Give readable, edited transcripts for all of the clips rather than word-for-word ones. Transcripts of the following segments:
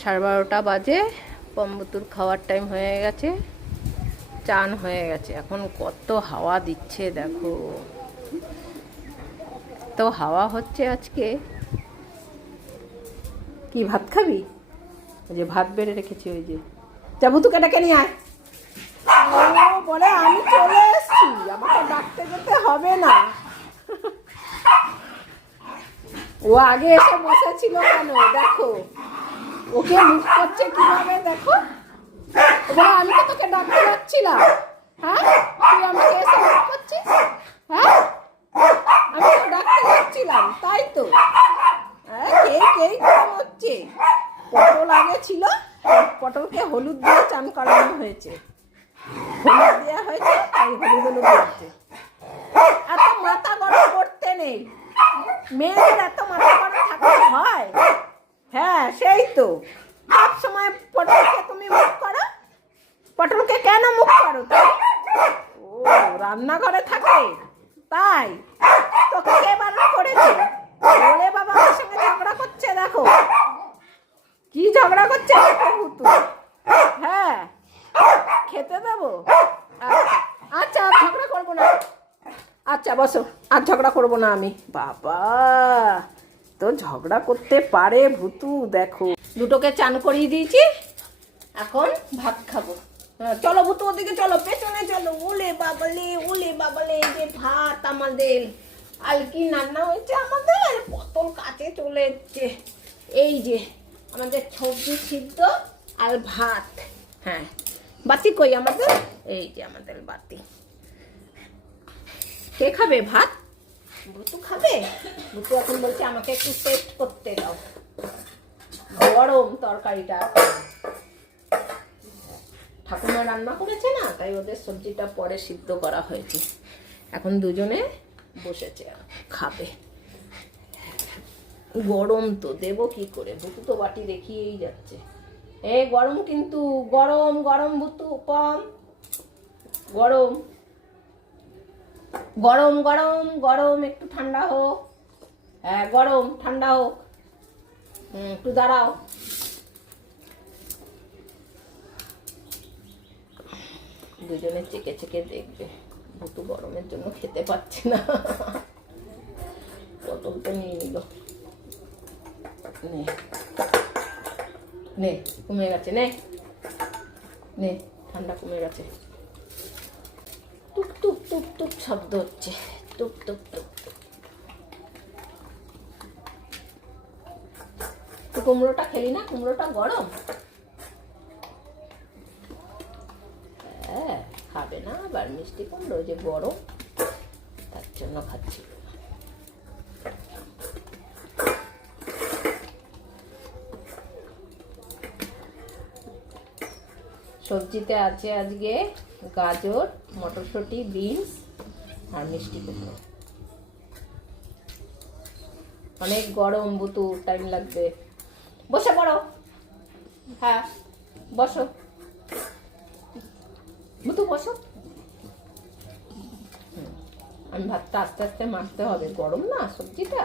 12:30 বাজে। পম্বতুর খাওয়ার টাইম হয়ে গেছে, চান হয়ে গেছে। এখন কত হাওয়া দিচ্ছে দেখো, তো হাওয়া হচ্ছে আজকে। কি ভাত খাবি? ওই যে ভাত বেড়ে রেখেছি, ওই যে যা ভুতুকে ডেকে নিয়ে আয়। ও বলে আমি চলে এসছি, আমাকে ডাকতে যেতে হবে না। ও আগে এসে বসেছিল কেন দেখো, ওকে মুখ করছে কিভাবে দেখো। বলে আমি তো তোকে ডাকতে যাচ্ছিলাম, হ্যাঁ তুই আমাকে এসে মুখ করছিস, হ্যাঁ আমি তো ডাকতে যাচ্ছিলাম তাই তো। হ্যাঁ কে হচ্ছে। পটল আগে ছিল, পটলকে হলুদ দিয়ে চান করানো হয়েছে, হলুদ দেওয়া হয়েছে তাই হলুদ হচ্ছে। এত মাথা গরম করতে নেই, মেয়েদের এত মাথা গরম থাকতে হয়? হ্যাঁ সেই তো, সব সময় পটলকে তুমি মুখ করো। পটলকে কেন মুখ করো তাই? ও রান্নাঘরে থাকে তাই? তোকে কে বারণ করেছে? বলে বাবা আমার সঙ্গে ঝগড়া করছে, দেখো কি ঝগড়া করছে। হ্যাঁ খেতে দেবো, আচ্ছা আর ঝগড়া করবো না। আচ্ছা বসো, আর ঝগড়া করবো না আমি। বাবা তো ঝগড়া করতে পারে ভুতু, দেখো দুটোকে চান করিয়ে দিয়েছি, এখন ভাত খাবো। চলো ভুতু ওদিকে চলো, পেছনে চলো। ওলে বাবালে এই যে ভাত আমাদের, আর কি রান্না হয়েছে আমাদের, পটল কাছে চলে এসছে। এই যে আমাদের সবজি সিদ্ধ আর ভাত। হ্যাঁ বাতি কই আমাদের? এই যে আমাদের বাতি। কে খাবে ভাত? ভুতু খাবে। ভুতু এখন বলছে আমাকে একটু টেস্ট করতে দাও, গরম তরকারিটা। ঠাকুমা রান্না করেছে না, তাই ওদের সবজিটা পরে সিদ্ধ করা হয়েছে। এখন দুজনে বসেছে খাবে। গরম তো দেবো কি করে, ভুতু তো বাটি দেখিয়েই যাচ্ছে। গরম কিন্তু, গরম গরম ভুতু কম, গরম গরম গরম গরম, একটু ঠান্ডা হোক। হ্যাঁ গরম ঠান্ডা হোক, একটু দাঁড়াও। দুজনে চেকে চেকে দেখবে, ভুতু গরমের জন্য খেতে পাচ্ছে না। পটলটা নিয়ে নিল, নে কমে গেছে, নে ঠান্ডা কমে গেছে। টুক টুক টুক টুক শব্দ হচ্ছে, টুক টুক টুক টুক। তুই কুমড়োটা খেলি না? কুমড়োটা গরম। হ্যাঁ খাবে না আবার মিষ্টি কুমড়ো, যে গরম তার জন্য খাচ্ছি। সবজিতে আছে আজকে গাজর, মটরশুঁটি, বিনস আর মিষ্টি কুমড়ো। অনেক গরম ভুতু, টাইম লাগবে। বসে পড়ো, হ্যাঁ বসো ভুতু বসো। আমি ভাতটা আস্তে আস্তে মাখতে হবে, গরম না সবজিটা।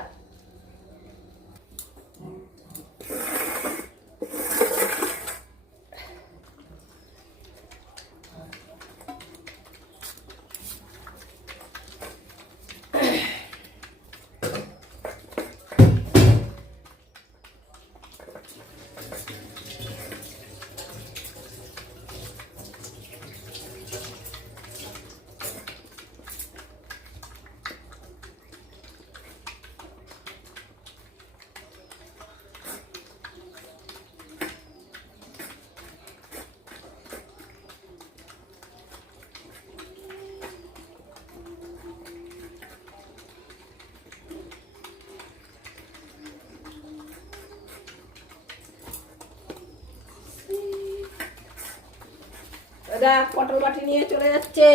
পটল বাটি নিয়ে চলে যাচ্ছে।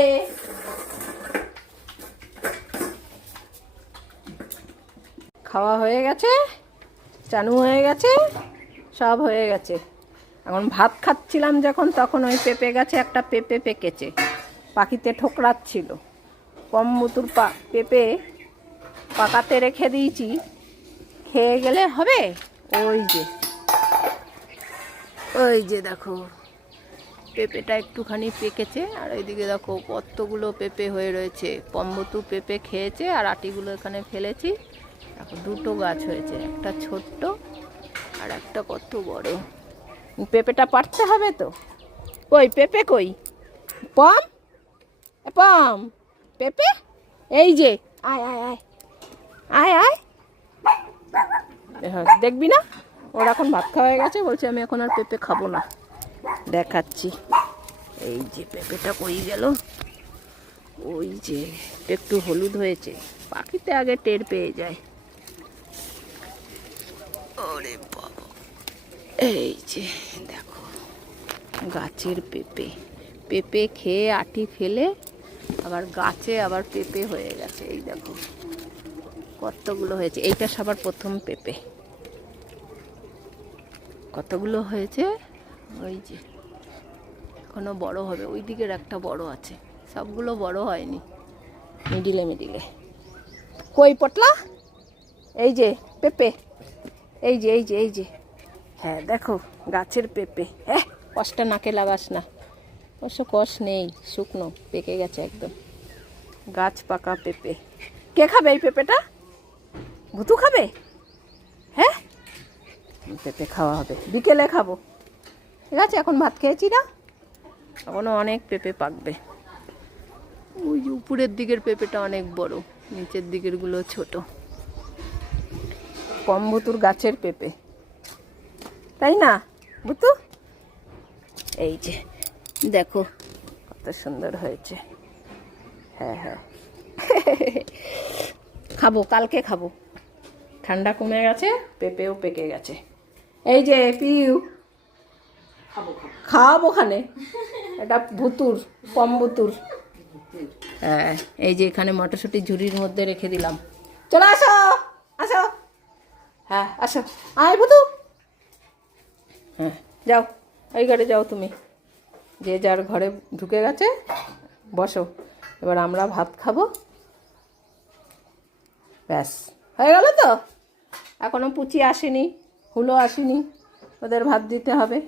খাওয়া হয়ে গেছে, চানু হয়ে গেছে, সব হয়ে গেছে। এখন ভাত খাচ্ছিলাম যখন, তখন ওই পেঁপে গাছে একটা পেঁপে পেকেছে, পাখিতে ঠোকরাচ্ছিল। পম্বতুর পেঁপে পাকাতে রেখে দিয়েছি, খেয়ে গেলে হবে। ওই যে ওই যে দেখো পেঁপেটা একটুখানি পেকেছে, আর এইদিকে দেখো কতগুলো পেঁপে হয়ে রয়েছে। পম্বতু পেঁপে খেয়েছে আর আটিগুলো এখানে ফেলেছি। দেখো দুটো গাছ হয়েছে, একটা ছোট্ট আর একটা কত বড়। পেঁপেটা পাড়তে হবে তো। কই পেঁপে কই? পম পম পেঁপে এই যে, আয় আয় আয় আয় আয়। হ্যাঁ দেখবি না, ওর এখন ভাত খাওয়া হয়ে গেছে, বলছে আমি এখন আর পেঁপে খাবো না। দেখাচ্ছি, এই যে পেঁপেটা কই গেল। ওই যে একটু হলুদ হয়েছে, পাখিতে আগে টের পেয়ে যায়। ওরে বাবা, এই যে দেখো গাছের পেঁপে। পেঁপে খেয়ে আটি ফেলে আবার গাছে আবার পেঁপে হয়ে গেছে। এই দেখো কতগুলো হয়েছে, এইটা সবার প্রথম পেঁপে। কতগুলো হয়েছে, ওই যে এখনো বড় হবে, ওই দিকের একটা বড় আছে, সবগুলো বড় হয়নি, মিডিলে মিডিলে। কই পটলা, এই যে পেঁপে, এই যে এই যে এই যে, হ্যাঁ দেখো গাছের পেঁপে। হ্যাঁ কষটা নাকে লাগাস না, অবশ্য কষ নেই, শুকনো পেকে গেছে একদম। গাছ পাকা পেঁপে। কে খাবে এই পেঁপেটা? ভুতু খাবে? হ্যাঁ পেঁপে খাওয়া হবে, বিকেলে খাবো। ঠিক আছে, এখন ভাত খেয়েছি না, এখনো অনেক পেঁপে পাকবে। ওই যে উপরের দিকের পেঁপেটা অনেক বড়, নিচের দিকের গুলো ছোট। পম্বতুর গাছের পেঁপে, তাই না বুতু? এই যে দেখো কত সুন্দর হয়েছে। হ্যাঁ হ্যাঁ খাবো, কালকে খাবো, ঠান্ডা কমে গেছে, পেঁপেও পেকে গেছে। এই যে পিউ খাওয়াবো ওখানে, এটা ভুতুর, পম্বতুর। হ্যাঁ এই যে এখানে মটরশুঁটি ঝুড়ির মধ্যে রেখে দিলাম। চলো আসো আসো, হ্যাঁ আসো, আয় ভুতু। হ্যাঁ যাও, এই ঘরে যাও তুমি, যে যার ঘরে ঢুকে গেছে, বসো। এবার আমরা ভাত খাবো, ব্যাস হয়ে গেল তো। এখনো পুচি আসেনি, হুলো আসেনি, ওদের ভাত দিতে হবে।